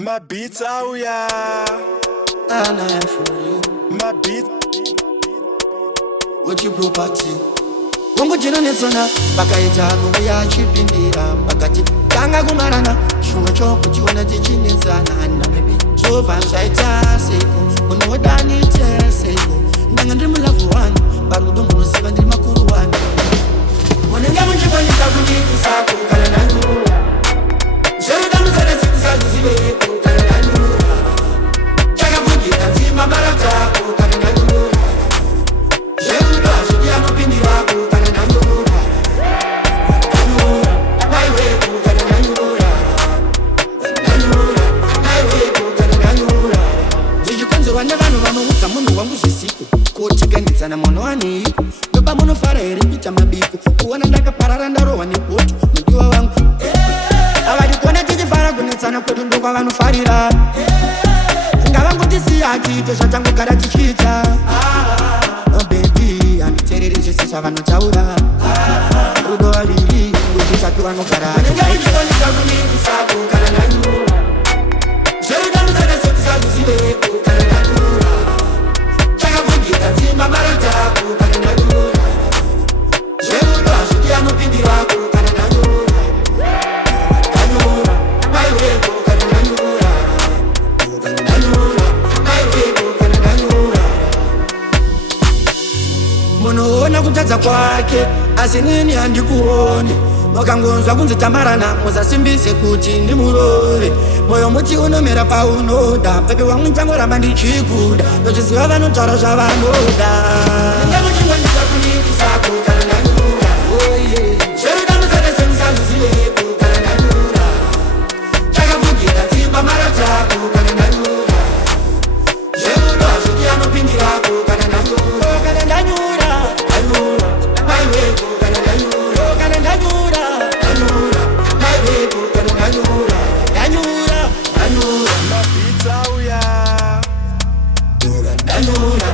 My beats out, yeah. And I am for you. My beat. What you property? Wangu jina netsona pakaita nuya chipindira pakati tanga kumarana shumwe chokuchiona tichinetsana na baby zova zvaita seiko unodanite seiko ndanga ndiri mulavu wani parudo munoziva ndiri makuru wani munenge muchikwanisa kundikisako kana nanura zverudamusanesikisaziziveko kana nanura chakavhugika nzima maratako kana nanura zveruda zvidianopindirako kana nanura nanura maiweko kana nanura nanura maiweko kana nanura zvichikonzerwa nevanhu vanoudza munhu wangu zvisiku kotigandidzana mwana waneiko baba munofara here kuita mabiko kuona ndakaparara ndarohwa nepoto mudiwa wangu avadi kuona tichifara kunetsana kwedu ndokwa vanofarira ngavangotisiya tiite zvatangogara tichiita bebi handiteereri zvese zvavanotaura rudo vaviri kutitatu vanogara nengamuchikwanisa kunikisako kana nanura zverudamusanesotisaziziveko kana nanura chakavhugika nzima maratako kana nanura zverudo hazvidianopindirako kana nanura nanura maiweko kana nanura nanura maiweko kana nanura munoona kutadza kwake asi nini handikuone makangonzwa kunzi tamarana musasimbise kuti ndimurove moyo muti unomera paunoda pepe wangu nchamoramba ndichikuda nochiziva vanotaura zvavanoda ngamuchingondisa kunikisako kana nanura zverudamusanesemusaziziveko kana nanura chakavhugika nzimba maratako kana nanura zverudo hazvidianopindirako kana nanura kana nanura nanura maiweko kana nanura kana nanura nanura maiweko kana nanura nanura nanura My beats out, yeah. nanura